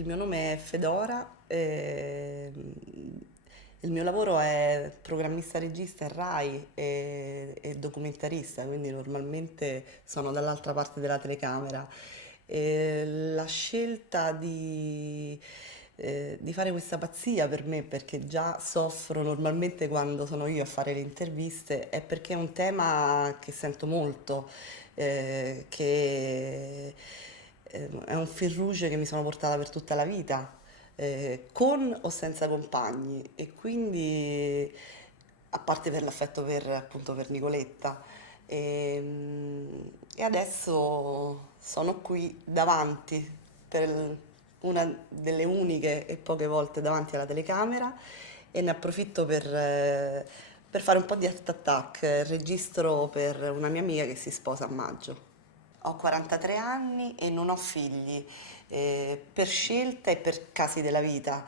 il mio nome è Fedora, il mio lavoro è programmista regista in Rai e documentarista, quindi normalmente sono dall'altra parte della telecamera. La scelta di fare questa pazzia per me, perché già soffro normalmente quando sono io a fare le interviste, è perché è un tema che sento molto, che è un fil rouge che mi sono portata per tutta la vita, con o senza compagni, e quindi, a parte per l'affetto per, appunto, per Nicoletta. E adesso sono qui davanti per una delle uniche e poche volte davanti alla telecamera, e ne approfitto per fare un po' di art attack. Registro per una mia amica che si sposa a maggio. Ho 43 anni e non ho figli, per scelta e per casi della vita.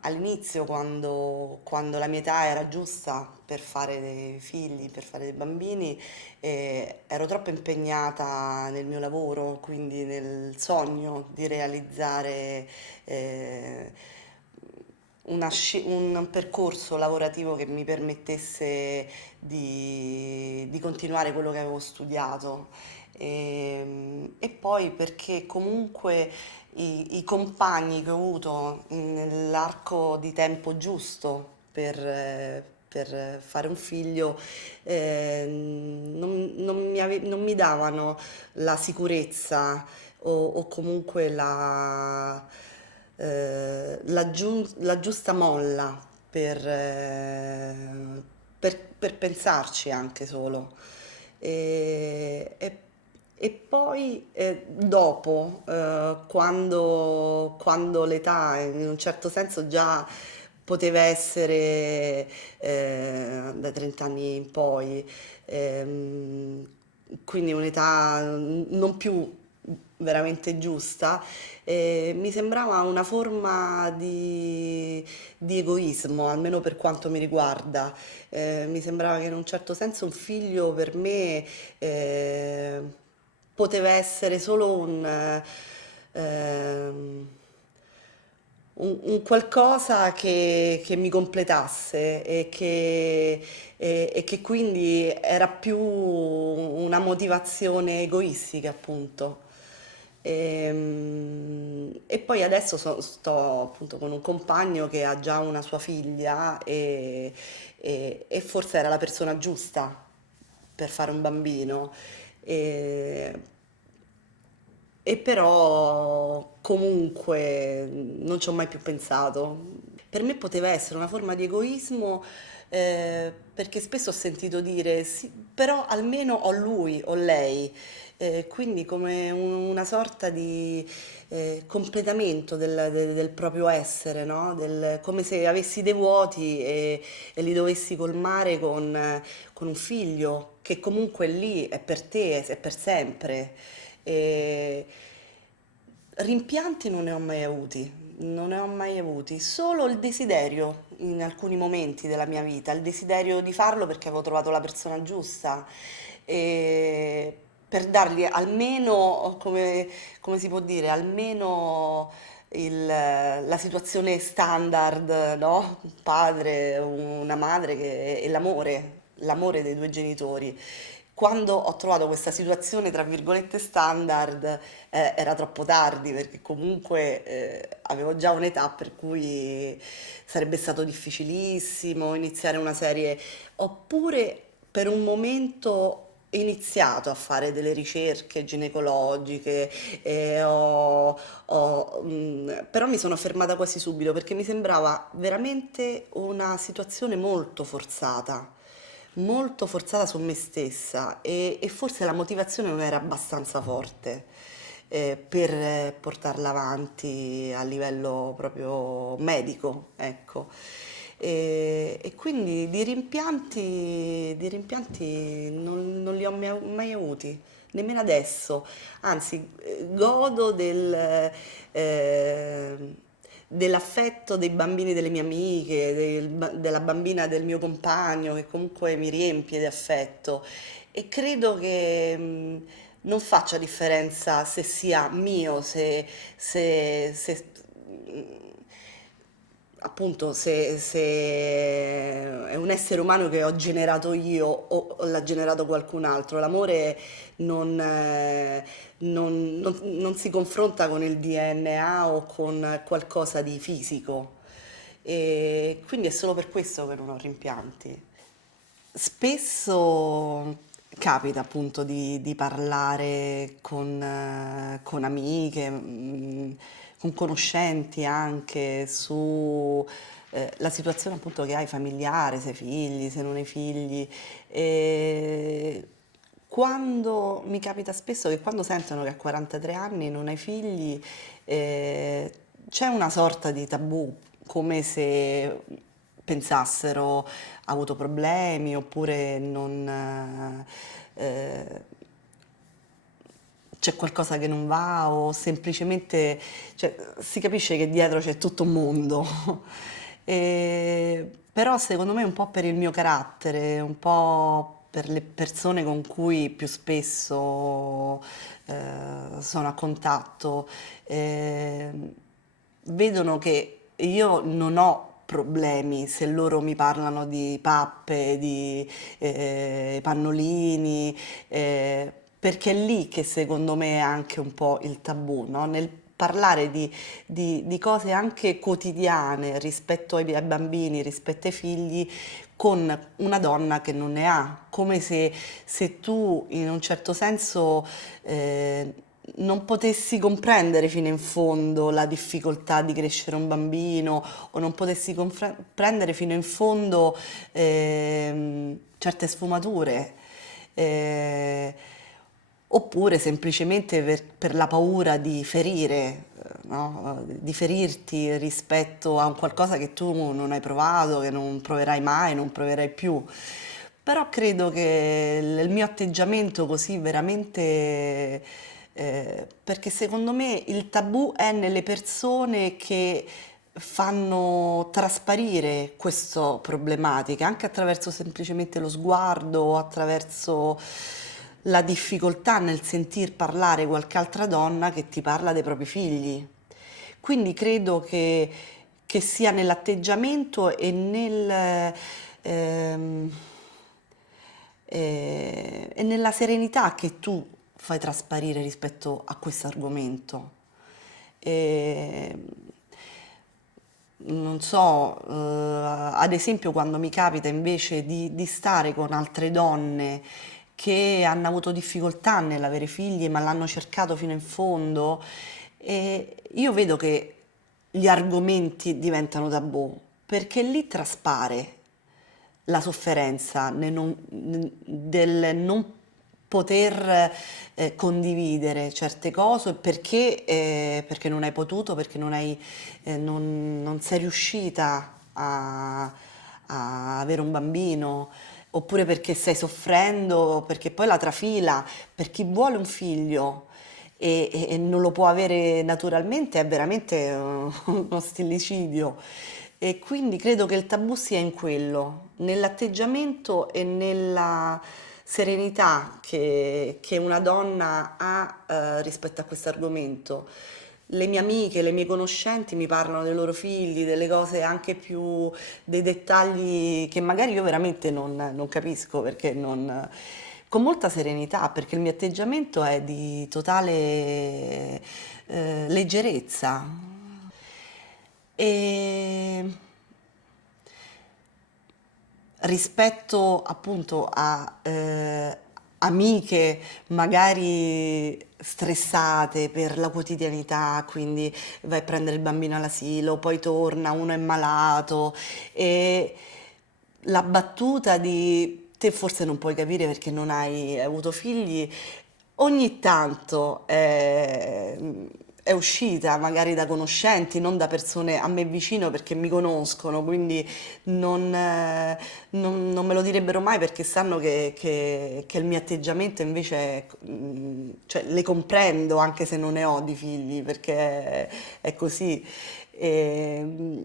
All'inizio, quando la mia età era giusta per fare dei figli, per fare dei bambini, ero troppo impegnata nel mio lavoro, quindi nel sogno di realizzare eh, un percorso lavorativo che mi permettesse di continuare quello che avevo studiato. E poi perché comunque i compagni che ho avuto nell'arco di tempo giusto per fare un figlio, non mi davano la sicurezza o comunque la giusta molla per pensarci anche solo. E, e- e poi dopo, quando l'età in un certo senso già poteva essere dai 30 anni in poi, ehm, quindi un'età non più veramente giusta, mi sembrava una forma di egoismo, almeno per quanto mi riguarda. Mi sembrava che in un certo senso un figlio per me eh, poteva essere solo ehm, un qualcosa che mi completasse e che quindi era più una motivazione egoistica, appunto. E poi adesso sto appunto con un compagno che ha già una sua figlia e forse era la persona giusta per fare un bambino. E, e però comunque non ci ho mai più pensato. Per me poteva essere una forma di egoismo, perché spesso ho sentito dire sì, però almeno ho lui o lei, quindi come una sorta di completamento del proprio essere, no? Come se avessi dei vuoti e li dovessi colmare con un figlio che comunque lì è per te, è per sempre. E rimpianti non ne ho mai avuti, non ne ho mai avuti, solo il desiderio in alcuni momenti della mia vita, il desiderio di farlo perché avevo trovato la persona giusta, e per dargli almeno, come si può dire, almeno la situazione standard, no? Un padre, una madre e l'amore dei due genitori. Quando ho trovato questa situazione, tra virgolette, standard, era troppo tardi perché comunque avevo già un'età per cui sarebbe stato difficilissimo iniziare una serie. Oppure per un momento iniziato a fare delle ricerche ginecologiche, però mi sono fermata quasi subito perché mi sembrava veramente una situazione molto forzata su me stessa, e forse la motivazione non era abbastanza forte per portarla avanti a livello proprio medico, ecco. E quindi di rimpianti non li ho mai avuti, nemmeno adesso. Anzi, godo eh, dell'affetto dei bambini delle mie amiche, della bambina del mio compagno, che comunque mi riempie di affetto. E credo che non faccia differenza se sia mio, se appunto se è un essere umano che ho generato io o l'ha generato qualcun altro. L'amore non si confronta con il DNA o con qualcosa di fisico. E quindi è solo per questo che non ho rimpianti. Spesso capita appunto di parlare con amiche, con conoscenti anche su la situazione appunto che hai familiare, se hai figli, se non hai figli. E quando mi capita spesso che quando sentono che a 43 anni non hai figli, c'è una sorta di tabù, come se pensassero ha avuto problemi oppure non, c'è qualcosa che non va o semplicemente cioè, si capisce che dietro c'è tutto un mondo. Però secondo me un po' per il mio carattere, un po' per le persone con cui più spesso sono a contatto, eh, vedono che io non ho problemi se loro mi parlano di pappe, di pannolini, perché è lì che secondo me è anche un po' il tabù, no? Nel parlare di cose anche quotidiane rispetto ai bambini, rispetto ai figli, con una donna che non ne ha, come se tu in un certo senso non potessi comprendere fino in fondo la difficoltà di crescere un bambino o non potessi comprendere fino in fondo certe sfumature. Eh, Oppure semplicemente per la paura di ferire, no? Di ferirti rispetto a un qualcosa che tu non hai provato, che non proverai mai, non proverai più. Però credo che il mio atteggiamento così veramente, perché secondo me il tabù è nelle persone che fanno trasparire questa problematica anche attraverso semplicemente lo sguardo, attraverso la difficoltà nel sentir parlare qualche altra donna che ti parla dei propri figli. Quindi credo che sia nell'atteggiamento ehm, e nella serenità che tu fai trasparire rispetto a questo argomento. E, non so, ad esempio quando mi capita invece di stare con altre donne che hanno avuto difficoltà nell'avere figli ma l'hanno cercato fino in fondo, e io vedo che gli argomenti diventano tabù perché lì traspare la sofferenza del non poter condividere certe cose perché non hai potuto, perché non sei riuscita a avere un bambino, oppure perché stai soffrendo, perché poi la trafila, per chi vuole un figlio e non lo può avere naturalmente è veramente uno stillicidio. E quindi credo che il tabù sia in quello, nell'atteggiamento e nella serenità che una donna ha rispetto a questo argomento. Le mie amiche, le mie conoscenti mi parlano dei loro figli, delle cose anche più, dei dettagli che magari io veramente non capisco perché non, con molta serenità, perché il mio atteggiamento è di totale leggerezza. E rispetto appunto a amiche magari stressate per la quotidianità, quindi vai a prendere il bambino all'asilo, poi torna, uno è malato e la battuta di te forse non puoi capire perché non hai avuto figli, ogni tanto è uscita magari da conoscenti, non da persone a me vicino perché mi conoscono, quindi non me lo direbbero mai perché sanno che il mio atteggiamento invece cioè, le comprendo anche se non ne ho di figli, perché è così. E,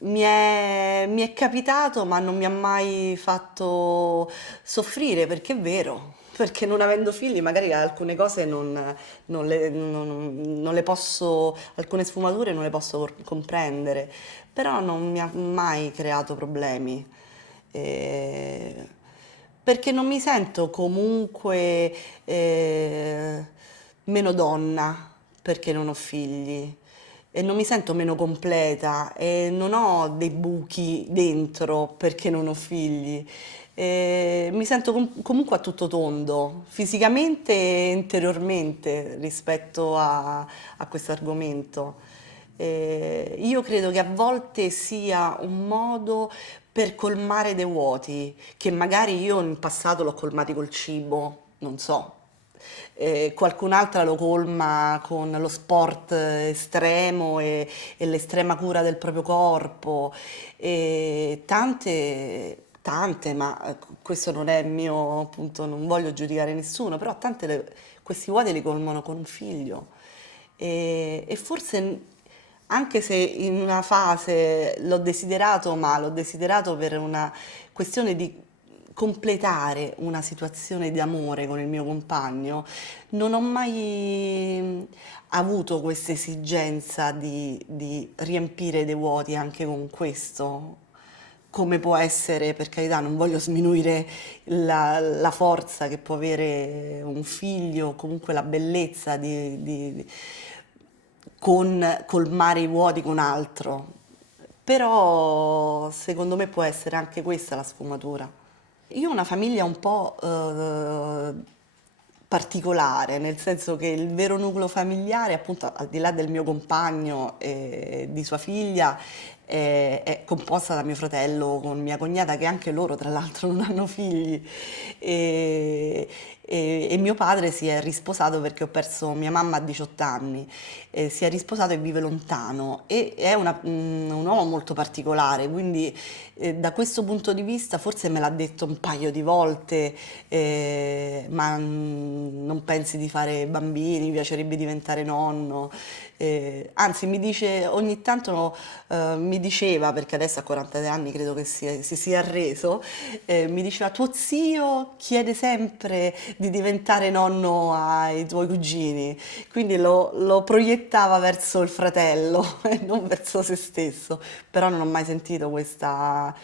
mi è capitato, ma non mi ha mai fatto soffrire, perché è vero. perché non avendo figli magari alcune cose non le posso, alcune sfumature non le posso comprendere, però non mi ha mai creato problemi. Eh, perché non mi sento comunque meno donna perché non ho figli e non mi sento meno completa e non ho dei buchi dentro perché non ho figli. Mi sento comunque a tutto tondo, fisicamente e interiormente rispetto a questo argomento. Io credo che a volte sia un modo per colmare dei vuoti, che magari io in passato l'ho colmati col cibo, non so. Qualcun'altra lo colma con lo sport estremo e l'estrema cura del proprio corpo. E tante, ma questo non è mio, appunto, non voglio giudicare nessuno, però questi vuoti li colmano con un figlio. E forse anche se in una fase l'ho desiderato, ma l'ho desiderato per una questione di completare una situazione di amore con il mio compagno, non ho mai avuto questa esigenza di riempire dei vuoti anche con questo. Come può essere, per carità, non voglio sminuire la forza che può avere un figlio, comunque la bellezza con colmare i vuoti con altro. Però secondo me può essere anche questa la sfumatura. Io ho una famiglia un po' particolare, nel senso che il vero nucleo familiare, appunto, al di là del mio compagno e di sua figlia, è composta da mio fratello con mia cognata, che anche loro, tra l'altro, non hanno figli. E, e mio padre si è risposato perché ho perso mia mamma a 18 anni. Si è risposato e vive lontano e è un uomo molto particolare, quindi da questo punto di vista forse me l'ha detto un paio di volte, ma non pensi di fare bambini, mi piacerebbe diventare nonno. Anzi, mi dice ogni tanto, mi diceva, perché adesso a 43 anni credo che si sia arreso, mi diceva tuo zio chiede sempre di diventare nonno ai tuoi cugini, quindi lo proiettava verso il fratello e non verso se stesso, però non ho mai sentito questa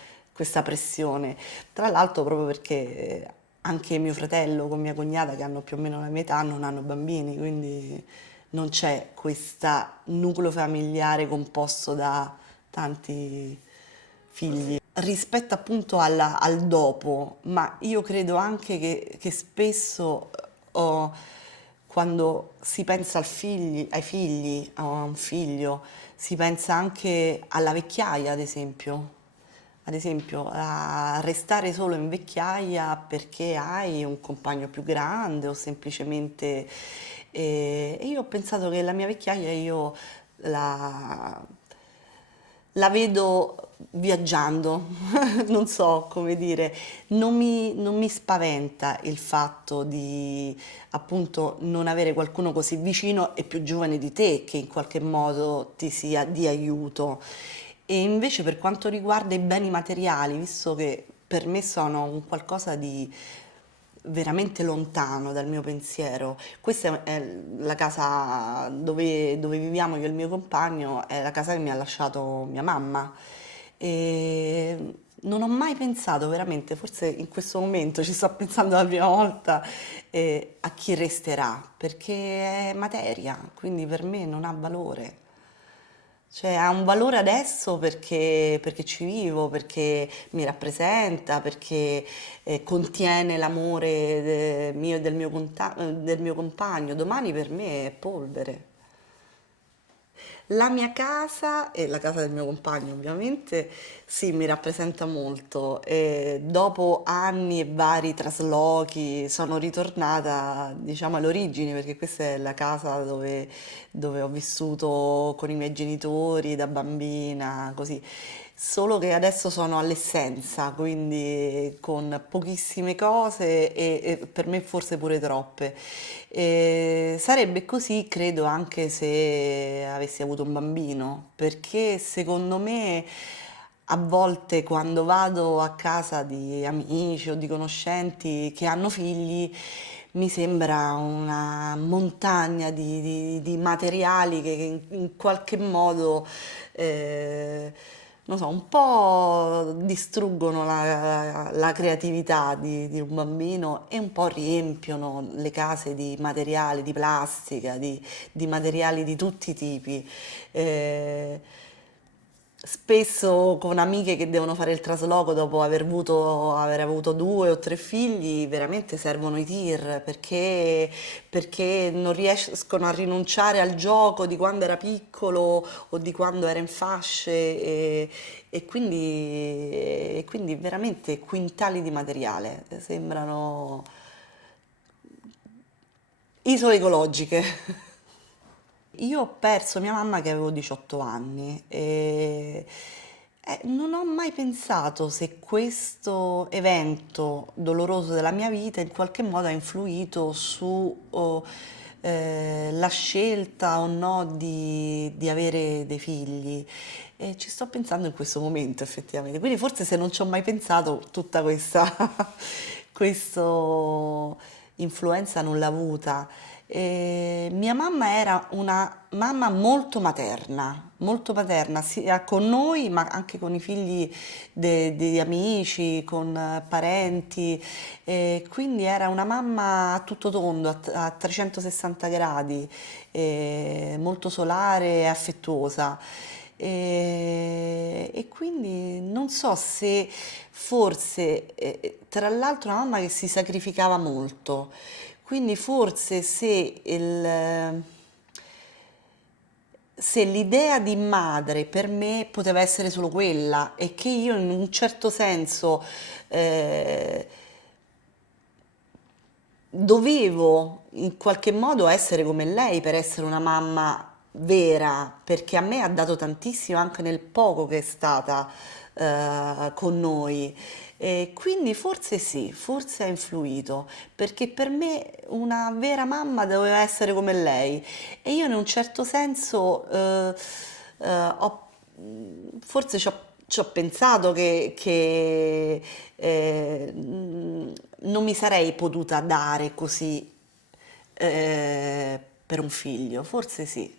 pressione. Tra l'altro proprio perché anche mio fratello con mia cognata, che hanno più o meno la mia età, non hanno bambini, quindi non c'è questo nucleo familiare composto da tanti figli. Rispetto appunto al dopo, ma io credo anche che spesso quando si pensa ai figli, a un figlio, si pensa anche alla vecchiaia, ad esempio. Ad esempio, a restare solo in vecchiaia perché hai un compagno più grande o semplicemente... E io ho pensato che la mia vecchiaia io la, la vedo viaggiando, non so come dire, non mi spaventa il fatto di appunto non avere qualcuno così vicino e più giovane di te che in qualche modo ti sia di aiuto. E invece per quanto riguarda i beni materiali, visto che per me sono un qualcosa di veramente lontano dal mio pensiero, questa è la casa dove viviamo io e il mio compagno, è la casa che mi ha lasciato mia mamma. E non ho mai pensato veramente, forse in questo momento ci sto pensando la prima volta, a chi resterà, perché è materia, quindi per me non ha valore. Cioè ha un valore adesso perché ci vivo, perché mi rappresenta, perché contiene l'amore mio e del mio compagno. Domani per me è polvere. La mia casa e la casa del mio compagno ovviamente sì, mi rappresenta molto e dopo anni e vari traslochi sono ritornata diciamo alle origini perché questa è la casa dove ho vissuto con i miei genitori da bambina, così. Solo che adesso sono all'essenza, quindi con pochissime cose e per me forse pure troppe. E sarebbe così, credo, anche se avessi avuto un bambino, perché secondo me a volte quando vado a casa di amici o di conoscenti che hanno figli, mi sembra una montagna di materiali che in qualche modo, eh, non so, un po' distruggono la creatività di un bambino e un po' riempiono le case di materiali, di plastica, di materiali di tutti i tipi. Eh, Spesso con amiche che devono fare il trasloco dopo aver avuto due o tre figli, veramente servono i tir perché non riescono a rinunciare al gioco di quando era piccolo o di quando era in fasce e quindi veramente quintali di materiale, sembrano isole ecologiche. Io ho perso mia mamma che avevo 18 anni e non ho mai pensato se questo evento doloroso della mia vita in qualche modo ha influito su la scelta o no di avere dei figli. E ci sto pensando in questo momento effettivamente. Quindi forse se non ci ho mai pensato, tutta questa questo influenza non l'ha avuta. Mia mamma era una mamma molto materna, sia con noi, ma anche con i figli degli amici, con parenti. Quindi era una mamma a tutto tondo, a 360 gradi, molto solare e affettuosa. E quindi non so se forse, tra l'altro, una mamma che si sacrificava molto. Quindi forse se l'idea di madre per me poteva essere solo quella e che io in un certo senso eh, dovevo in qualche modo essere come lei per essere una mamma vera, perché a me ha dato tantissimo anche nel poco che è stata con noi. E quindi forse sì, forse ha influito, perché per me una vera mamma doveva essere come lei e io in un certo senso forse ci ho pensato che non mi sarei potuta dare così per un figlio, forse sì.